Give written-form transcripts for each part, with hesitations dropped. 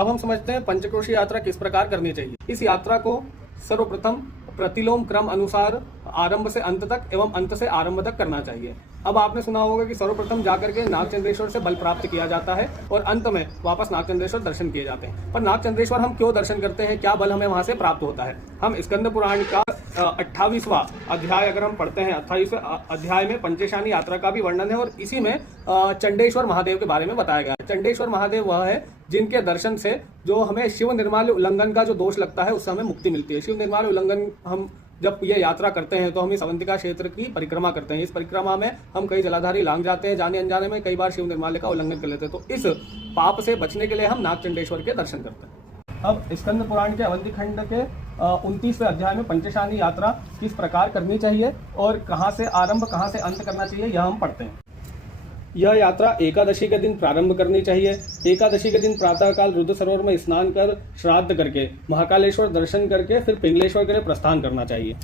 अब हम समझते हैं पंचक्रोशीय यात्रा किस प्रकार करनी चाहिए। इस यात्रा को सर्वप्रथम प्रतिलोम क्रम अनुसार आरंभ से अंत तक एवं अंत से आरंभ तक करना चाहिए। अब आपने सुना होगा कि सर्वप्रथम जाकर के नागचंद्रेश्वर से बल प्राप्त किया जाता है और अंत में वापस नागचंद्रेश्वर दर्शन किए जाते हैं। पर नागचंद्रेश्वर हम क्यों दर्शन करते हैं, क्या बल हमें वहां से प्राप्त होता है? हम स्कंद पुराण का 28वां अध्याय अगर हम पढ़ते हैं, 28वें अध्याय में पंचेशानी यात्रा का भी वर्णन है और इसी में चंडेश्वर महादेव के बारे में बताया गया है। चंडेश्वर महादेव वह है जिनके दर्शन से जो हमें शिव निर्माल्य उल्लंघन का जो दोष लगता है उससे हमें मुक्ति मिलती है। शिव निर्माल्य उल्लंघन हम जब ये यात्रा करते हैं तो हम इस अवंतिका क्षेत्र की परिक्रमा करते हैं। इस परिक्रमा में हम कई जलाधारी लांग जाते हैं, जाने अनजाने में कई बार शिव निर्माल्य का उल्लंघन कर लेते हैं। तो इस पाप से बचने के लिए हम नागचंडेश्वर के दर्शन करते हैं। अब स्कंद पुराण के अवंती खंड के 29वें अध्याय में पंचेशानी यात्रा किस प्रकार करनी चाहिए और कहाँ से आरंभ कहाँ से अंत करना चाहिए यह हम पढ़ते हैं। यह यात्रा एकादशी के दिन प्रारंभ करनी चाहिए। एकादशी के दिन प्रातःकाल रुद्र सरोवर में स्नान कर श्राद्ध करके महाकालेश्वर दर्शन करके फिर पिंगलेश्वर के लिए प्रस्थान करना चाहिए।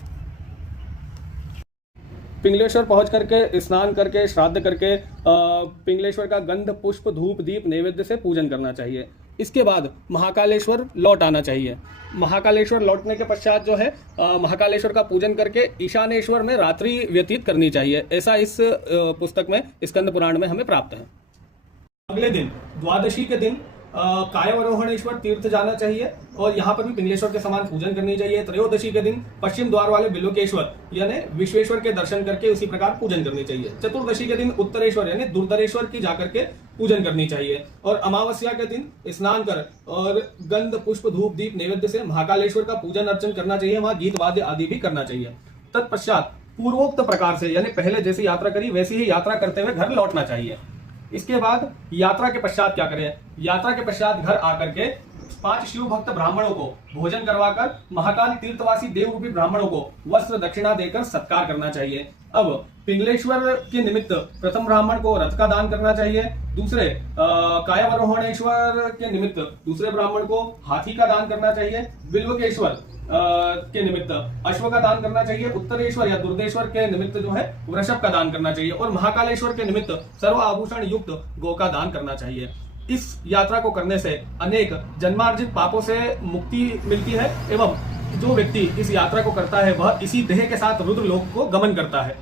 पिंगलेश्वर पहुंच करके स्नान करके श्राद्ध करके पिंगलेश्वर का गंध पुष्प धूप दीप नैवेद्य से पूजन करना चाहिए। इसके बाद महाकालेश्वर लौट आना चाहिए। महाकालेश्वर लौटने के पश्चात जो है महाकालेश्वर का पूजन करके ईशानेश्वर में रात्रि व्यतीत करनी चाहिए। ऐसा इस पुस्तक में स्कंद पुराण में हमें प्राप्त है। अगले दिन द्वादशी के दिन कायवरोहणेश्वर तीर्थ जाना चाहिए और यहाँ पर भी पिंगलेश्वर के समान पूजन करनी चाहिए। त्रयोदशी के दिन पश्चिम द्वार वाले बिलोकेश्वर यानी विश्वेश्वर के दर्शन करके उसी प्रकार पूजन करनी चाहिए। चतुर्दशी के दिन उत्तरेश्वर यानी दुर्धरेश्वर की जाकर के पूजन करनी चाहिए और अमावस्या के दिन स्नान कर और गंध पुष्प धूप दीप नैवेद्य से महाकालेश्वर का पूजन अर्चन करना चाहिए। वहां गीत वाद्य आदि भी करना चाहिए। तत्पश्चात पूर्वोक्त प्रकार से यानी पहले जैसी यात्रा करी वैसी ही यात्रा करते हुए घर लौटना चाहिए। इसके बाद यात्रा के पश्चात क्या करें? यात्रा के पश्चात घर आकर के 5 शिव भक्त ब्राह्मणों को भोजन करवाकर महाकाल तीर्थवासी देव रूपी ब्राह्मणों को वस्त्र दक्षिणा देकर सत्कार करना चाहिए। अब पिंगलेश्वर के निमित्त प्रथम ब्राह्मण को रथ का दान करना चाहिए। दूसरे कायवरोहणेश्वर के निमित्त दूसरे ब्राह्मण को हाथी का दान करना चाहिए। बिल्वकेश्वर के निमित्त अश्व का दान करना चाहिए। उत्तरेश्वर या दुर्देश्वर के निमित्त जो है वृषभ का दान करना चाहिए और महाकालेश्वर के निमित्त सर्व आभूषण युक्त गौ का दान करना चाहिए। इस यात्रा को करने से अनेक जन्मार्जित पापों से मुक्ति मिलती है एवं जो व्यक्ति इस यात्रा को करता है वह इसी देह के साथ रुद्र लोक को गमन करता है।